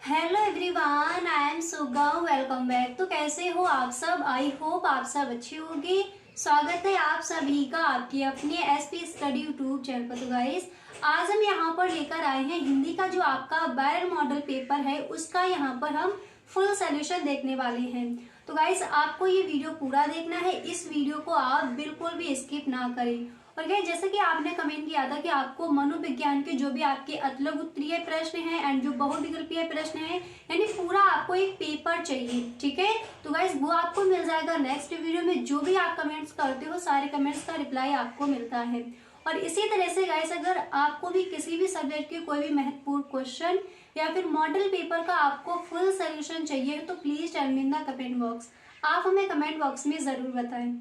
Hello everyone, I am सुगम। Welcome back. तो कैसे हो आप सब? आई होप आप सब अच्छे होंगे। स्वागत है आप सभी का आपके अपने एसपी स्टडी यूट्यूब चैनल पर। तो गाइस, आज हम यहाँ पर लेकर आए हैं हिंदी का जो आपका बायर मॉडल पेपर है, उसका यहाँ पर हम फुल सोल्यूशन देखने वाले हैं। तो गाइस, आपको ये वीडियो पूरा देखना है। इस वीडियो को आप बिल्कुल भी स्किप ना करें। और गाइस, जैसे कि आपने कमेंट किया था कि आपको मनोविज्ञान के जो भी आपके अतलब उत्तरीय प्रश्न हैं एंड जो बहुविकल्पीय प्रश्न हैं, यानी पूरा आपको एक पेपर चाहिए, ठीक है। तो गाइस, वो आपको मिल जाएगा नेक्स्ट वीडियो में। जो भी आप कमेंट्स करते हो, सारे कमेंट्स का रिप्लाई आपको मिलता है। और इसी तरह से गाइस, अगर आपको भी किसी भी सब्जेक्ट के कोई भी महत्वपूर्ण क्वेश्चन या फिर मॉडल पेपर का आपको फुल सोल्यूशन चाहिए तो please tell me in the comment box. आप हमें कमेंट बॉक्स में जरूर बताएं।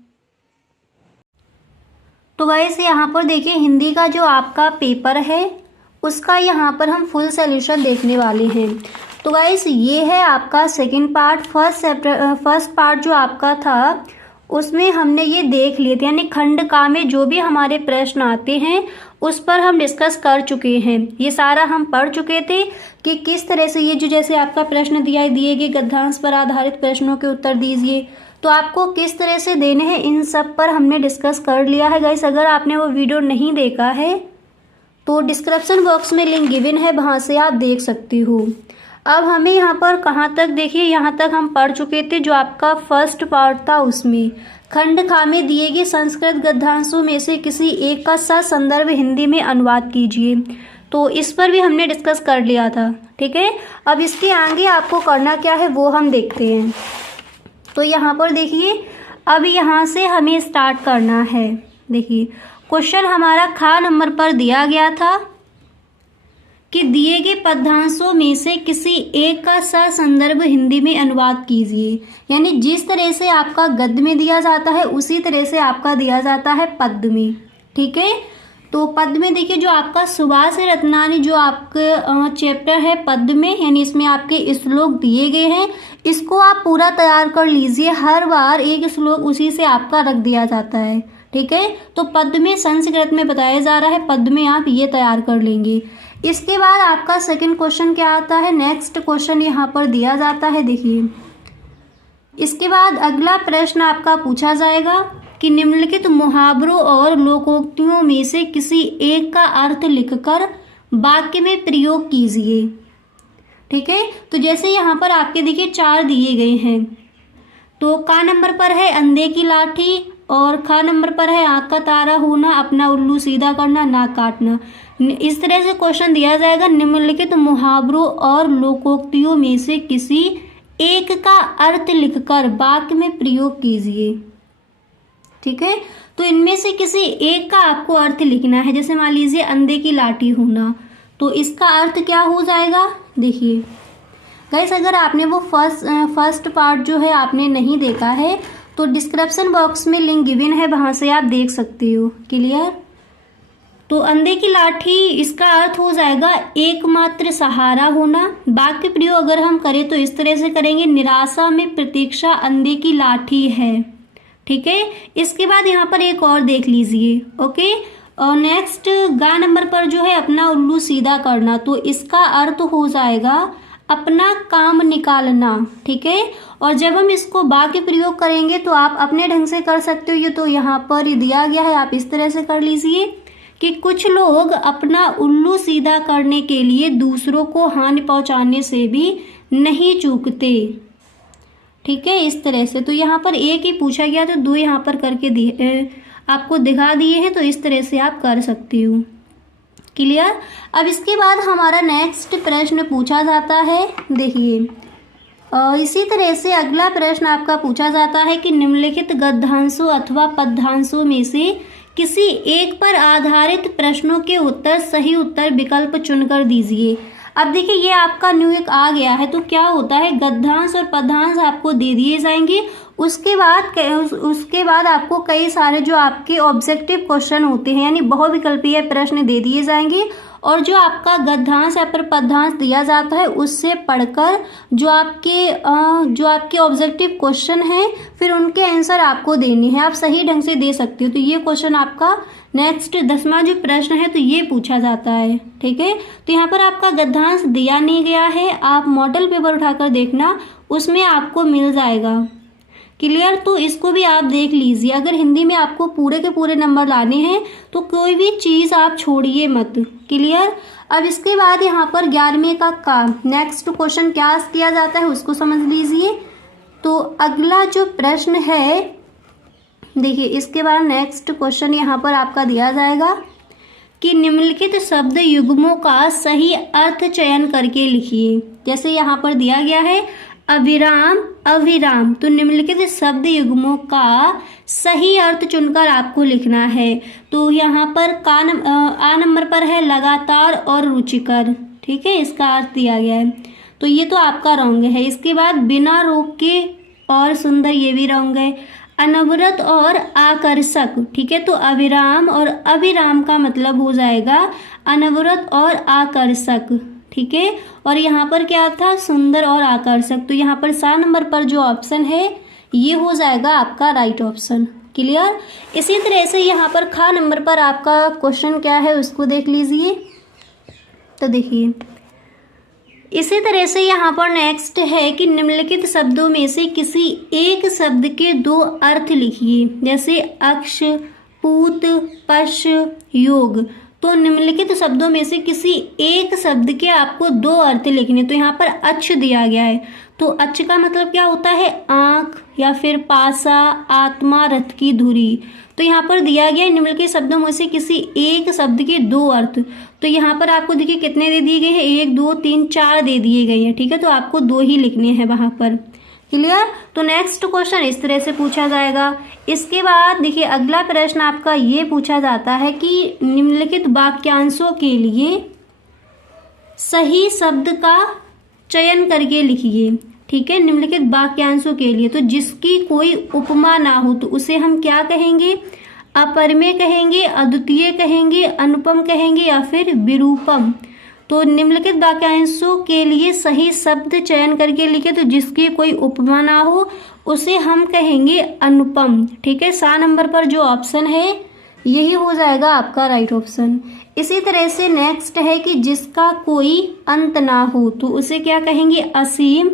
तो गाइस, यहाँ पर देखिए हिंदी का जो आपका पेपर है उसका यहाँ पर हम फुल सोल्यूशन देखने वाले हैं। तो गाइस, ये है आपका सेकंड पार्ट। फर्स्ट पार्ट जो आपका था उसमें हमने ये देख लिए थे, यानी खंड का में जो भी हमारे प्रश्न आते हैं उस पर हम डिस्कस कर चुके हैं। ये सारा हम पढ़ चुके थे कि किस तरह से ये जो जैसे आपका प्रश्न दिए गए गद्यांश पर आधारित प्रश्नों के उत्तर दीजिए, तो आपको किस तरह से देने हैं, इन सब पर हमने डिस्कस कर लिया है। गाइस, अगर आपने वो वीडियो नहीं देखा है तो डिस्क्रिप्शन बॉक्स में लिंक गिवन है, वहाँ से आप देख सकती हो। अब हमें यहाँ पर कहाँ तक, देखिए यहाँ तक हम पढ़ चुके थे। जो आपका फर्स्ट पार्ट था उसमें खंड खा में दिए गए संस्कृत गद्यांशों में से किसी एक का ससंदर्भ हिंदी में अनुवाद कीजिए, तो इस पर भी हमने डिस्कस कर लिया था, ठीक है। अब इसके आगे आपको करना क्या है वो हम देखते हैं। तो यहाँ पर देखिए, अब यहाँ से हमें स्टार्ट करना है। देखिए क्वेश्चन हमारा खा नंबर पर दिया गया था कि दिए गए पद्यांशों में से किसी एक का ससंदर्भ हिंदी में अनुवाद कीजिए। यानी जिस तरह से आपका गद्य में दिया जाता है उसी तरह से आपका दिया जाता है पद्य में, ठीक है। तो पद्य में देखिए जो आपका सुभाष रत्नानी जो आपका चैप्टर है पद्य में, यानी इसमें आपके श्लोक दिए गए हैं, इसको आप पूरा तैयार कर लीजिए। हर बार एक श्लोक उसी से आपका रख दिया जाता है, ठीक है। तो पद्य में संस्कृत में बताया जा रहा है, पद्य में आप ये तैयार कर लेंगे। इसके बाद आपका सेकंड क्वेश्चन क्या आता है, नेक्स्ट क्वेश्चन यहाँ पर दिया जाता है। देखिए इसके बाद अगला प्रश्न आपका पूछा जाएगा कि निम्नलिखित मुहावरों और लोकोक्तियों में से किसी एक का अर्थ लिखकर वाक्य में प्रयोग कीजिए, ठीक है। तो जैसे यहाँ पर आपके देखिए 4 दिए गए हैं। तो का नंबर पर है अंधे की लाठी, और खा नंबर पर है आँख का तारा होना, अपना उल्लू सीधा करना, नाक काटना। इस तरह से क्वेश्चन दिया जाएगा, निम्नलिखित मुहावरों और लोकोक्तियों में से किसी एक का अर्थ लिखकर वाक्य में प्रयोग कीजिए, ठीक है। तो इनमें से किसी एक का आपको अर्थ लिखना है। जैसे मान लीजिए अंधे की लाठी होना, तो इसका अर्थ क्या हो जाएगा। देखिए गाइस, अगर आपने वो फर्स्ट पार्ट जो है आपने नहीं देखा है तो डिस्क्रिप्शन बॉक्स में लिंक गिवन है, वहाँ से आप देख सकते हो। क्लियर। तो अंधे की लाठी इसका अर्थ हो जाएगा एकमात्र सहारा होना। वाक्य प्रयोग अगर हम करें तो इस तरह से करेंगे, निराशा में प्रतीक्षा अंधे की लाठी है, ठीक है। इसके बाद यहाँ पर एक और देख लीजिए, ओके। और नेक्स्ट गा नंबर पर जो है अपना उल्लू सीधा करना, तो इसका अर्थ हो जाएगा अपना काम निकालना, ठीक है। और जब हम इसको वाक्य प्रयोग करेंगे तो आप अपने ढंग से कर सकते हो। ये तो यहाँ पर ही दिया गया है, आप इस तरह से कर लीजिए कि कुछ लोग अपना उल्लू सीधा करने के लिए दूसरों को हानि पहुँचाने से भी नहीं चूकते, ठीक है। इस तरह से तो यहाँ पर एक ही पूछा गया तो 2 यहाँ पर करके दिए आपको दिखा दिए हैं, तो इस तरह से आप कर सकती हो। क्लियर। अब इसके बाद हमारा नेक्स्ट प्रश्न पूछा जाता है। देखिए इसी तरह से अगला प्रश्न आपका पूछा जाता है कि निम्नलिखित गद्यांशों अथवा पद्यांशों में से किसी एक पर आधारित प्रश्नों के उत्तर सही उत्तर विकल्प चुनकर दीजिए। अब देखिए ये आपका न्यू एक आ गया है, तो क्या होता है, गद्यांश और पद्यांश आपको दे दिए जाएंगे, उसके बाद आपको कई सारे जो आपके ऑब्जेक्टिव क्वेश्चन होते हैं यानी बहुविकल्पीय प्रश्न दे दिए जाएंगे और जो आपका गद्यांश या फिर पद्यांश दिया जाता है उससे पढ़कर जो आपके ऑब्जेक्टिव क्वेश्चन हैं फिर उनके आंसर आपको देने हैं। आप सही ढंग से दे सकते हो। तो ये क्वेश्चन आपका नेक्स्ट 10वां जो प्रश्न है तो ये पूछा जाता है। ठीक है, तो यहाँ पर आपका गद्यांश दिया नहीं गया है, आप मॉडल पेपर उठाकर देखना, उसमें आपको मिल जाएगा। क्लियर, तो इसको भी आप देख लीजिए। अगर हिंदी में आपको पूरे के पूरे नंबर लाने हैं तो कोई भी चीज़ आप छोड़िए मत। क्लियर। अब इसके बाद यहाँ पर 11वें का नेक्स्ट क्वेश्चन क्या किया जाता है उसको समझ लीजिए। तो अगला जो प्रश्न है देखिए, इसके बाद नेक्स्ट क्वेश्चन यहाँ पर आपका दिया जाएगा कि निम्नलिखित शब्द युग्मों का सही अर्थ चयन करके लिखिए। जैसे यहाँ पर दिया गया है अविराम अविराम, तो निम्नलिखित शब्द युग्मों का सही अर्थ चुनकर आपको लिखना है। तो यहाँ पर आ नंबर पर है लगातार और रुचिकर। ठीक है, इसका अर्थ दिया गया है, तो ये तो आपका रॉन्ग है। इसके बाद बिना रोक के और सुंदर, ये भी रॉन्ग है। अनवरत और आकर्षक, ठीक है, तो अविराम और अविराम का मतलब हो जाएगा अनवरत और आकर्षक। ठीक है, और यहाँ पर क्या था, सुंदर और आकर्षक। तो यहाँ पर 7 नंबर पर जो ऑप्शन है ये हो जाएगा आपका राइट ऑप्शन। क्लियर। इसी तरह से यहाँ पर खा नंबर पर आपका क्वेश्चन क्या है उसको देख लीजिए। तो देखिए, इसी तरह से यहाँ पर नेक्स्ट है कि निम्नलिखित शब्दों में से किसी एक शब्द के 2 अर्थ लिखिए। जैसे अक्ष, पूत, पश, योग। तो निम्नलिखित शब्दों में से किसी एक शब्द के आपको 2 अर्थ लिखने। तो यहाँ पर अक्ष दिया गया है, तो अक्ष का मतलब क्या होता है, आँख या फिर पासा, आत्मा, रथ की धुरी। तो यहाँ पर दिया गया है निम्नलिखित शब्दों में से किसी एक शब्द के 2 अर्थ। तो यहाँ पर आपको देखिए कितने दे दिए गए हैं, 1 2 3 4 दे दिए गए हैं। ठीक है, तो आपको 2 ही लिखने हैं वहाँ पर। क्लियर। तो नेक्स्ट क्वेश्चन इस तरह से पूछा जाएगा। इसके बाद देखिए अगला प्रश्न आपका ये पूछा जाता है कि निम्नलिखित वाक्यांशों के लिए सही शब्द का चयन करके लिखिए। ठीक है, निम्नलिखित वाक्यांशों के लिए, तो जिसकी कोई उपमा ना हो तो उसे हम क्या कहेंगे, अपरमेय कहेंगे, अद्वितीय कहेंगे, अनुपम कहेंगे या फिर विरूपम। तो निम्नलिखित वाक्यांशों के लिए सही शब्द चयन करके लिखे, तो जिसकी कोई उपमा ना हो उसे हम कहेंगे अनुपम। ठीक है, 7 नंबर पर जो ऑप्शन है यही हो जाएगा आपका राइट ऑप्शन। इसी तरह से नेक्स्ट है कि जिसका कोई अंत ना हो तो उसे क्या कहेंगे, असीम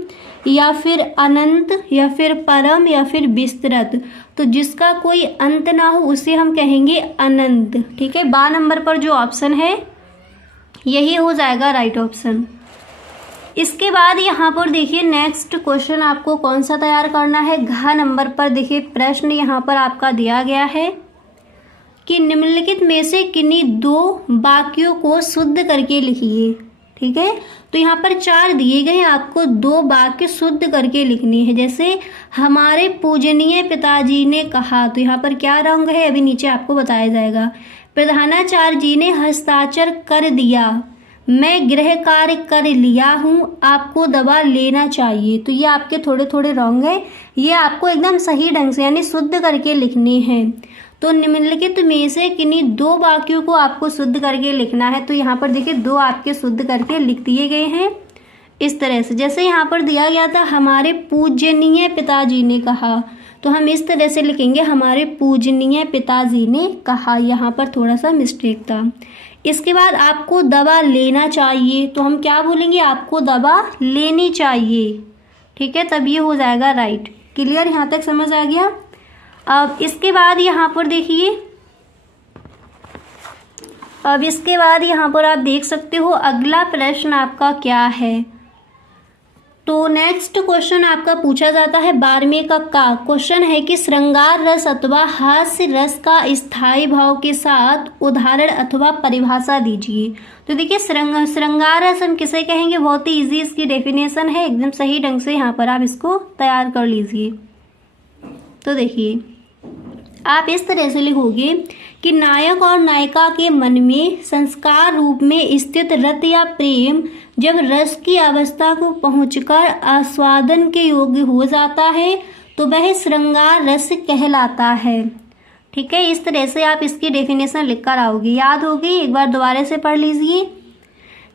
या फिर अनंत या फिर परम या फिर विस्तृत। तो जिसका कोई अंत ना हो उसे हम कहेंगे अनंत। ठीक है, 12 नंबर पर जो ऑप्शन है यही हो जाएगा राइट ऑप्शन। इसके बाद यहाँ पर देखिए नेक्स्ट क्वेश्चन आपको कौन सा तैयार करना है। घ नंबर पर देखिए प्रश्न यहाँ पर आपका दिया गया है कि निम्नलिखित में से किन्हीं 2 वाक्यों को शुद्ध करके लिखिए। ठीक है, तो यहाँ पर 4 दिए गए हैं, आपको 2 वाक्य शुद्ध करके लिखनी है। जैसे हमारे पूजनीय पिताजी ने कहा, तो यहाँ पर क्या रंग है अभी नीचे आपको बताया जाएगा। प्रधानाचार्य जी ने हस्ताक्षर कर दिया, मैं गृह कार्य कर लिया हूँ, आपको दवा लेना चाहिए। तो ये आपके थोड़े थोड़े रॉन्ग है, ये आपको एकदम सही ढंग से यानी शुद्ध करके लिखने हैं। तो निम्नलिखित में से किन्हीं 2 वाक्यों को आपको शुद्ध करके लिखना है। तो यहाँ पर देखिए 2 आपके शुद्ध करके लिख दिए गए हैं इस तरह से। जैसे यहाँ पर दिया गया था हमारे पूजनीय पिताजी ने कहा, तो हम इस तरह से लिखेंगे हमारे पूजनीय पिताजी ने कहा, यहाँ पर थोड़ा सा मिस्टेक था। इसके बाद आपको दवा लेना चाहिए, तो हम क्या बोलेंगे, आपको दवा लेनी चाहिए। ठीक है, तब ये हो जाएगा राइट। क्लियर, यहाँ तक समझ आ गया। अब इसके बाद यहाँ पर देखिए, अब इसके बाद यहाँ पर आप देख सकते हो अगला प्रश्न आपका क्या है। तो नेक्स्ट क्वेश्चन आपका पूछा जाता है 12वें का क्वेश्चन है कि श्रृंगार रस अथवा हास्य रस का स्थायी भाव के साथ उदाहरण अथवा परिभाषा दीजिए। तो देखिए श्रृंगार रस हम किसे कहेंगे, बहुत ही इजी इसकी डेफिनेशन है, एकदम सही ढंग से यहाँ पर आप इसको तैयार कर लीजिए। तो देखिए आप इस तरह से लिखोगे कि नायक और नायिका के मन में संस्कार रूप में स्थित रत या प्रेम जब रस की अवस्था को पहुंचकर आस्वादन के योग्य हो जाता है तो वह श्रृंगार रस कहलाता है। ठीक है, इस तरह से आप इसकी डेफिनेशन लिख कर आओगे। याद होगी, एक बार दोबारा से पढ़ लीजिए।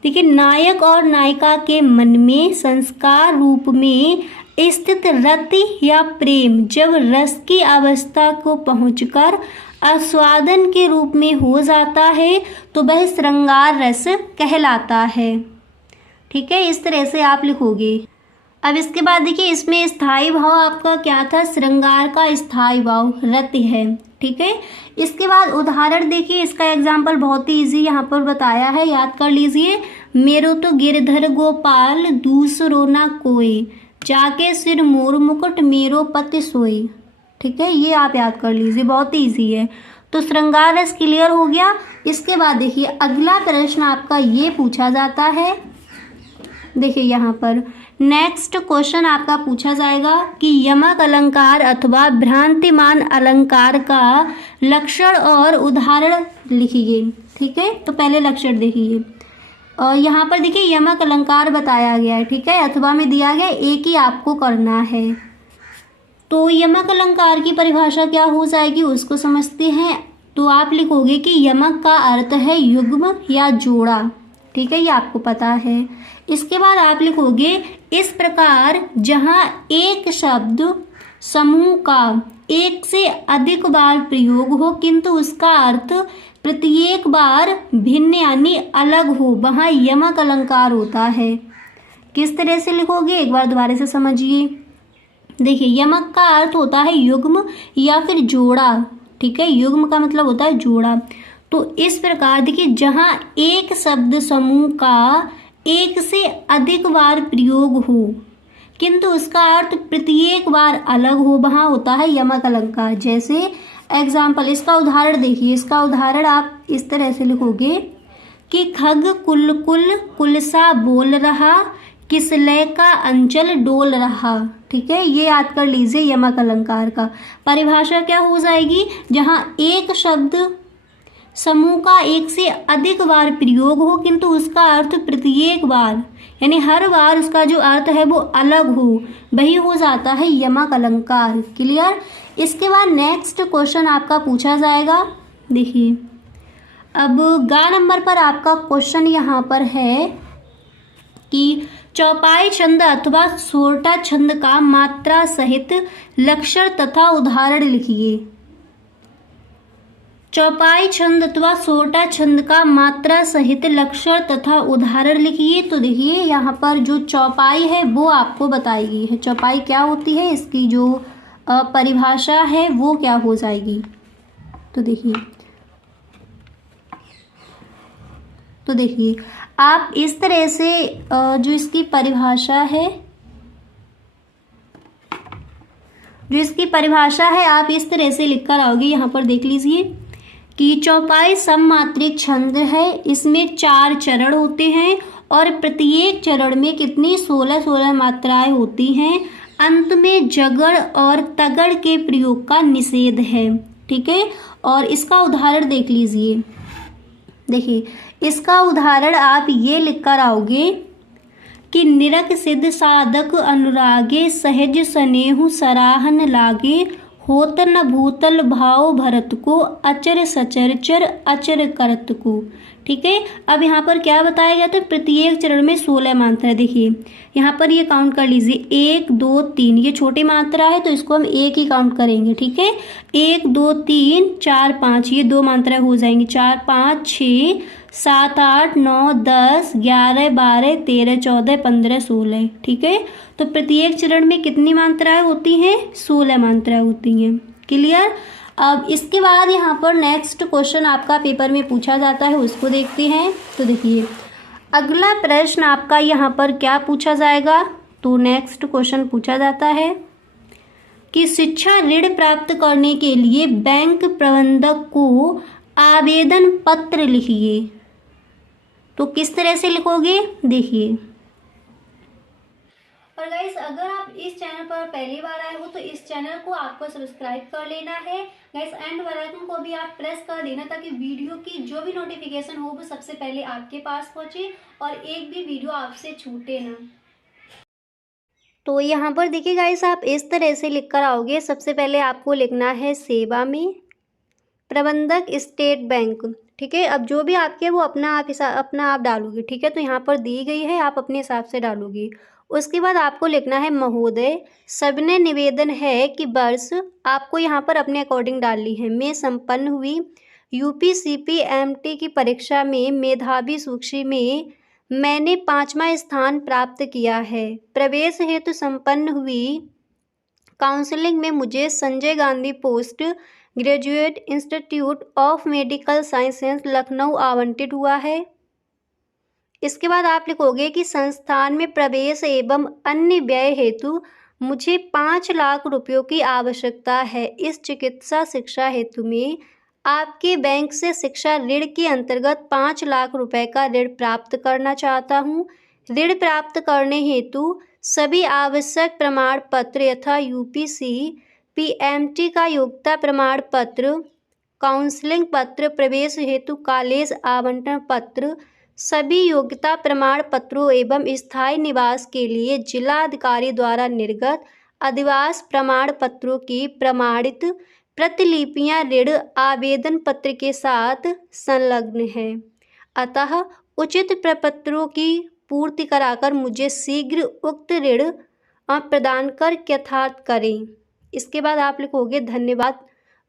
देखिए, नायक और नायिका के मन में संस्कार रूप में स्थित रति या प्रेम जब रस की अवस्था को पहुंचकर आस्वादन के रूप में हो जाता है तो वह श्रृंगार रस कहलाता है। ठीक है, इस तरह से आप लिखोगे। अब इसके बाद देखिए, इसमें स्थायी भाव आपका क्या था? श्रृंगार का स्थायी भाव रति है। ठीक है, इसके बाद उदाहरण देखिए, इसका एग्जाम्पल बहुत ही ईजी यहाँ पर बताया है, याद कर लीजिए। मेरो तो गिरधर गोपाल दूसरो ना कोई, जाके सिर मोर मुकुट मेरो पति सोई। ठीक है, ये आप याद कर लीजिए, बहुत ही ईजी है। तो श्रृंगार रस क्लियर हो गया। इसके बाद देखिए, अगला प्रश्न आपका ये पूछा जाता है। देखिए यहाँ पर नेक्स्ट क्वेश्चन आपका पूछा जाएगा कि यमक अलंकार अथवा भ्रांतिमान अलंकार का लक्षण और उदाहरण लिखिए। ठीक है, तो पहले लक्षण देखिए। और यहाँ पर देखिए यमक अलंकार बताया गया है। ठीक है, अथवा में दिया गया, एक ही आपको करना है। तो यमक अलंकार की परिभाषा क्या हो जाएगी उसको समझते हैं। तो आप लिखोगे कि यमक का अर्थ है युग्म या जोड़ा। ठीक है, ये आपको पता है। इसके बाद आप लिखोगे इस प्रकार जहाँ एक शब्द समूह का एक से अधिक बार प्रयोग हो किंतु उसका अर्थ प्रत्येक बार भिन्न यानी अलग हो, वहाँ यमक अलंकार होता है। किस तरह से लिखोगे, एक बार दोबारा से समझिए। देखिए, यमक का अर्थ होता है युग्म या फिर जोड़ा। ठीक है, युग्म का मतलब होता है जोड़ा। तो इस प्रकार देखिए, जहाँ एक शब्द समूह का एक से अधिक बार प्रयोग हो किंतु उसका अर्थ प्रत्येक बार अलग हो, वहाँ होता है यमक अलंकार। जैसे एग्जाम्पल, इसका उदाहरण देखिए। इसका उदाहरण आप इस तरह से लिखोगे कि खग कुल कुल कुलसा बोल रहा, किसलय का अंचल डोल रहा। ठीक है, ये याद कर लीजिए यमक अलंकार का। परिभाषा क्या हो जाएगी? जहाँ एक शब्द समूह का एक से अधिक बार प्रयोग हो किंतु उसका अर्थ प्रत्येक बार यानी हर बार उसका जो अर्थ है वो अलग हो, वही हो जाता है यमक अलंकार। क्लियर। इसके बाद नेक्स्ट क्वेश्चन आपका पूछा जाएगा। देखिए, अब गा नंबर पर आपका क्वेश्चन यहाँ पर है कि चौपाई छंद अथवा सोरठा छंद का मात्रा सहित लक्षण तथा उदाहरण लिखिए। चौपाई छंद अथवा सोरठा छंद का मात्रा सहित लक्षण तथा उदाहरण लिखिए। तो देखिए, यहाँ पर जो चौपाई है वो आपको बताई गई है। चौपाई क्या होती है, इसकी जो परिभाषा है वो क्या हो जाएगी। तो देखिए आप इस तरह से जो इसकी परिभाषा है आप इस तरह से लिख कर आओगे। यहाँ पर देख लीजिए कि चौपाई सममात्रिक छंद है। इसमें 4 चरण होते हैं और प्रत्येक चरण में कितनी 16 मात्राएं होती हैं। अंत में जगड़ और तगड़ के प्रयोग का निषेध है। ठीक है, और इसका उदाहरण देख लीजिए। देखिए, इसका उदाहरण आप ये लिख कर आओगे कि निरक सिद्ध साधक अनुरागे सहज स्नेहु सराहन लागे होत न भूतल भाव भरत को अचर सचरचर अचर करत को। ठीक है, अब यहाँ पर क्या बताया गया? तो प्रत्येक चरण में 16 मात्रा। देखिए यहाँ पर ये काउंट कर लीजिए, 1 2 3, ये छोटी मात्रा है तो इसको हम एक ही काउंट करेंगे। ठीक है, 1 2 3 4 5, ये 2 मात्राएं हो जाएंगी। 4 5 6 7 8 9 10 11 12 13 14 15 16। ठीक है, तो प्रत्येक चरण में कितनी मात्राएं होती हैं? 16 मात्राएं होती हैं। क्लियर। अब इसके बाद यहाँ पर नेक्स्ट क्वेश्चन आपका पेपर में पूछा जाता है, उसको देखते हैं। तो देखिए, अगला प्रश्न आपका यहाँ पर क्या पूछा जाएगा? तो नेक्स्ट क्वेश्चन पूछा जाता है कि शिक्षा ऋण प्राप्त करने के लिए बैंक प्रबंधक को आवेदन पत्र लिखिए। तो किस तरह से लिखोगे? देखिए, और गाइस अगर आप इस चैनल पर पहली बार आए हो तो इस चैनल को आपको सब्सक्राइब कर लेना है गाइस, एंड बेल आइकन को भी आप प्रेस कर देना ताकि वीडियो की जो भी नोटिफिकेशन हो वो सबसे पहले आपके पास पहुंचे और एक भी वीडियो आपसे छूटे ना। तो यहाँ पर देखिए गाइस, आप इस तरह से लिख कर आओगे। सबसे पहले आपको लिखना है सेवा में, प्रबंधक स्टेट बैंक। ठीक है, अब जो भी आपके वो अपना आप डालोगे। ठीक है, तो यहाँ पर दी गई है, आप अपने हिसाब से डालोगे। उसके बाद आपको लिखना है महोदय, सविनय निवेदन है कि वर्ष आपको यहाँ पर अपने अकॉर्डिंग डालनी है में संपन्न हुई UPCPMT की परीक्षा में मेधावी सूची में मैंने 5वां स्थान प्राप्त किया है। प्रवेश हेतु संपन्न हुई काउंसलिंग में मुझे Sanjay Gandhi post graduate institute of medical sciences Lucknow आवंटित हुआ है। इसके बाद आप लिखोगे कि संस्थान में प्रवेश एवं अन्य व्यय हेतु मुझे 5 लाख रुपयों की आवश्यकता है। इस चिकित्सा शिक्षा हेतु में आपके बैंक से शिक्षा ऋण के अंतर्गत 5 लाख रुपए का ऋण प्राप्त करना चाहता हूँ। ऋण प्राप्त करने हेतु सभी आवश्यक प्रमाण पत्र यथा UPCPMT का योग्यता प्रमाण पत्र, काउंसलिंग पत्र, प्रवेश हेतु कॉलेज आवंटन पत्र, सभी योग्यता प्रमाण पत्रों एवं स्थायी निवास के लिए जिलाधिकारी द्वारा निर्गत अधिवास प्रमाण पत्रों की प्रमाणित प्रतिलिपियां ऋण आवेदन पत्र के साथ संलग्न है। अतः उचित प्रपत्रों की पूर्ति कराकर मुझे शीघ्र उक्त ऋण प्रदान कर यथार्थ करें। इसके बाद आप लिखोगे धन्यवाद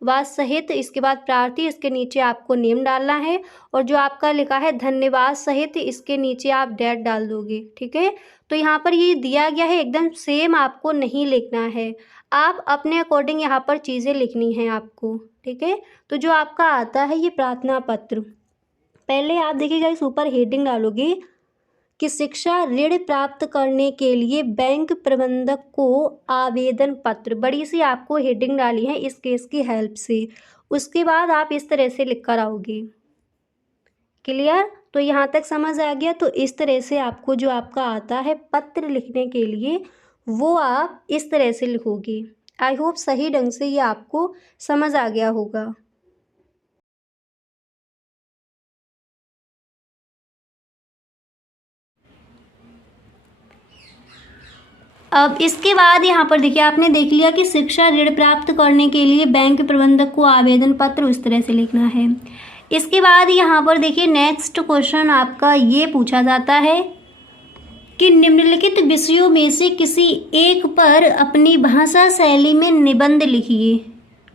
सहित, इसके बाद प्रार्थी, इसके नीचे आपको नेम डालना है और जो आपका लिखा है धन्यवाद सहित इसके नीचे आप डेट डाल दोगे। ठीक है, तो यहाँ पर ये दिया गया है, एकदम सेम आपको नहीं लिखना है, आप अपने अकॉर्डिंग यहाँ पर चीज़ें लिखनी हैं आपको। ठीक है, तो जो आपका आता है ये प्रार्थना पत्र, पहले आप देखिएगा इस ऊपर हेडिंग डालोगे कि शिक्षा ऋण प्राप्त करने के लिए बैंक प्रबंधक को आवेदन पत्र, बड़ी सी आपको हेडिंग डाली है इस केस की हेल्प से। उसके बाद आप इस तरह से लिख कर आओगे। क्लियर? तो यहाँ तक समझ आ गया। तो इस तरह से आपको जो आपका आता है पत्र लिखने के लिए वो आप इस तरह से लिखोगे। आई होप सही ढंग से ये आपको समझ आ गया होगा। अब इसके बाद यहाँ पर देखिए, आपने देख लिया कि शिक्षा ऋण प्राप्त करने के लिए बैंक प्रबंधक को आवेदन पत्र उस तरह से लिखना है। इसके बाद यहाँ पर देखिए नेक्स्ट क्वेश्चन आपका ये पूछा जाता है कि निम्नलिखित विषयों में से किसी एक पर अपनी भाषा शैली में निबंध लिखिए।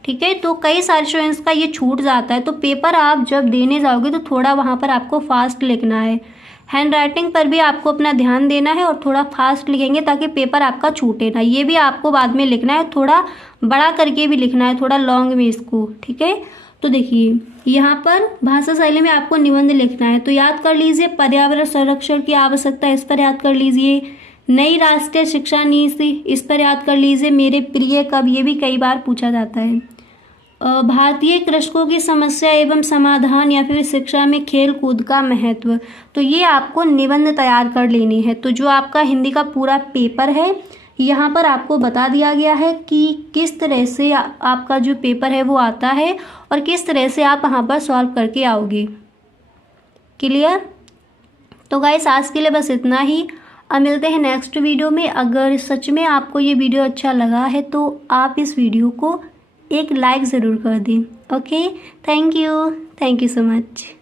ठीक है, तो कई सारे स्टूडेंट्स का ये छूट जाता है, तो पेपर आप जब देने जाओगे तो थोड़ा वहाँ पर आपको फास्ट लिखना है। हैंड राइटिंग पर भी आपको अपना ध्यान देना है और थोड़ा फास्ट लिखेंगे ताकि पेपर आपका छूटे ना। ये भी आपको बाद में लिखना है, थोड़ा बड़ा करके भी लिखना है, थोड़ा लॉन्ग में इसको। ठीक है, तो देखिए यहाँ पर भाषा शैली में आपको निबंध लिखना है, तो याद कर लीजिए पर्यावरण संरक्षण की आवश्यकता, इस पर याद कर लीजिए। नई राष्ट्रीय शिक्षा नीति, इस पर याद कर लीजिए। मेरे प्रिय कब, ये भी कई बार पूछा जाता है। भारतीय कृषकों की समस्या एवं समाधान या फिर शिक्षा में खेल कूद का महत्व, तो ये आपको निबंध तैयार कर लेनी है। तो जो आपका हिंदी का पूरा पेपर है यहाँ पर आपको बता दिया गया है कि किस तरह से आपका जो पेपर है वो आता है और किस तरह से आप वहाँ पर सॉल्व करके आओगे। क्लियर? तो गाइस आज के लिए बस इतना ही। अब मिलते हैं नेक्स्ट वीडियो में। अगर सच में आपको ये वीडियो अच्छा लगा है तो आप इस वीडियो को एक लाइक ज़रूर कर दें। Okay, thank you so much.